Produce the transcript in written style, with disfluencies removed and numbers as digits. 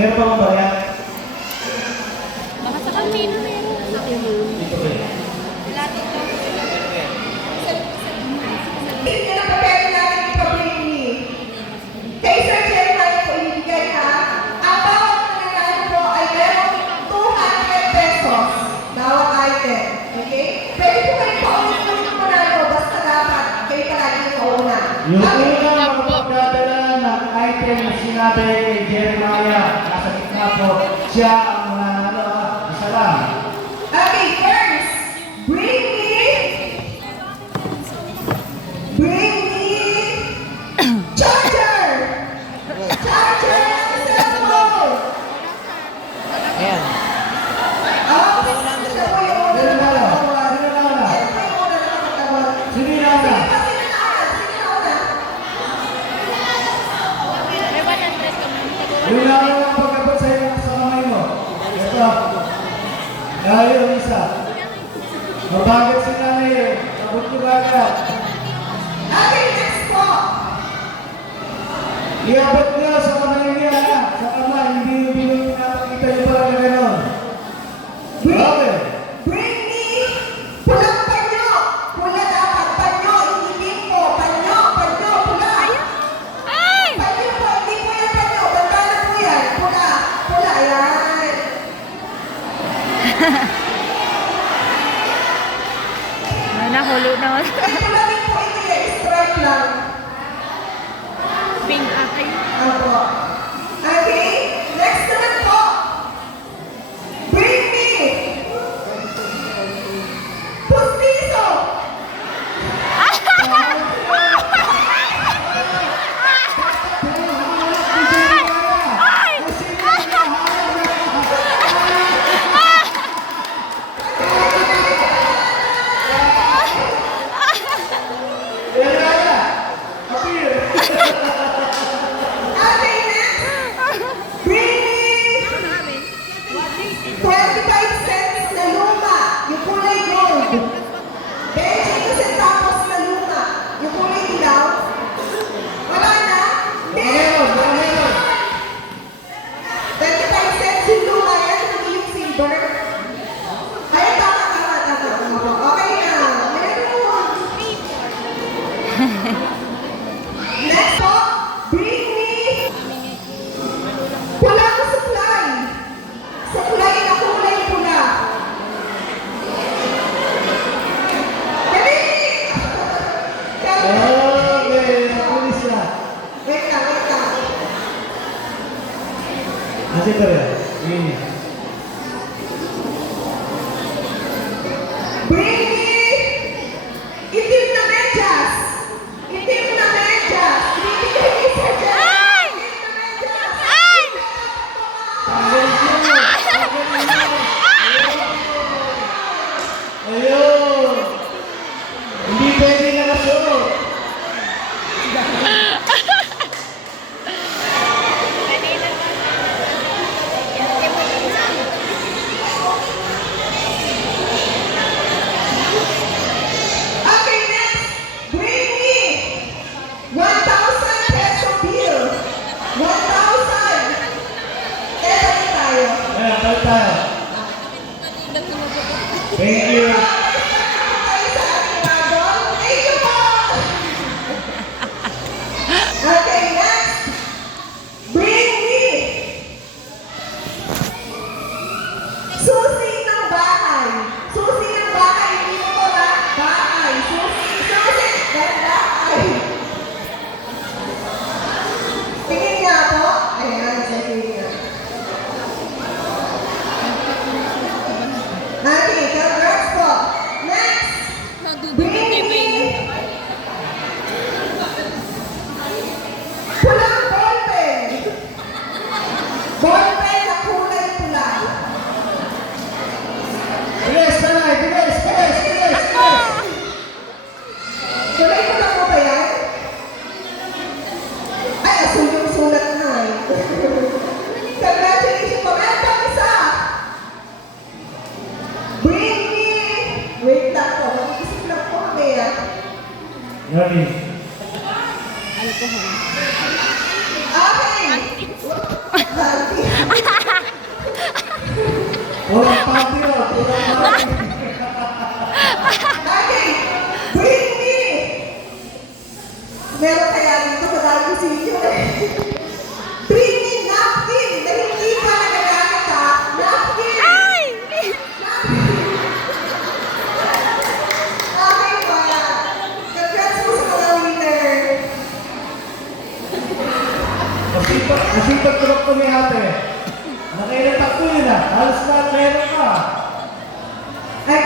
Meron pa bang barya? Baka sa kanina meron. Dito rin. Hindi na papel natin ipabili. Kay Sir Jeremiah po ibigay ha. Ang bawat nangyayari po ay meron 200 pesos. Bawat item. Okay? Pwede po kayo paulit-ulit ng manalo. Basta dapat kayo palagi yung kauna. Yung unang makapagdadala ng item na sinabi kay Jeremiah, nasa gitna po, siya ang mananalo. Isa lang. Okay, first, bring me charger! Charger ng cellphone! Ayan. Oh, siya po yung una na nakatawag. Siya po yung una na nakatawag. Sige na Sige na. pa, sino na una? Sino na una? May 100 kami. Yung lang ang pagkabot sa kamay mo. Ito. Dahil yung isa. Mabagat si nanay eh. Abot ko bagat. Okay, next po. Iabot niya sa kamay niya. Sa kamay. Hindi yung pinapakita niyo pala na gano'n. Okay. Bring me pulang panyo. Pula dapat. Panyo, hindi po. Panyo, pula. Ay! Panyo po, hindi po yan panyo. Banda na po yan. Pula, yan. Nahulo na. Pula din po ito yan. Strike lang. Pink atay. Opo. Okay, next naman po. Bring me pustiso. Okay, next. Bring me 25 cents na luma, yung kulay gold. 25 centavos na luma, yung kulay dilaw. Wala na? Meron. 25 cents yung luma, yan hindi yung silver. Ay, tama. Okay na. Meron. Next po, bring me pulang supply. Supply na kulay pula. Dali! Okay. Nakulis na. Wait lang. Kasi ko rin. Ini. Bring me itim na medyas. Ibibigay ni Sir Jeremiah. Itim na medyas. Ayun. Hindi pwede na nasuot. Okay, next. Bring me 1,000 peso bill. 1,000. Kaya tayo. Ayan, balik tayo. Thank you. Okay, next. Bring me susi ng bahay. Susi ng bahay. Hindi mo ko ba? Bahay. Susi. Bahay. Tingin niya ako. Ayan, tingin niya. Okay, congrats po. Next. Bring me pulang ballpen. Ballpen na kulay pula. Bilis, tanay. Bilis. Kulay pula po ba yan? Ay, asul yung sulat na eh. Congratulations po. Meron pang isa. Bring me. Wait lang po. Mag-isip lang po kami ah. Ready. Okay. Masipag tulog ko may ate. Nakailan takbo yun ah. Halos lahat meron ka.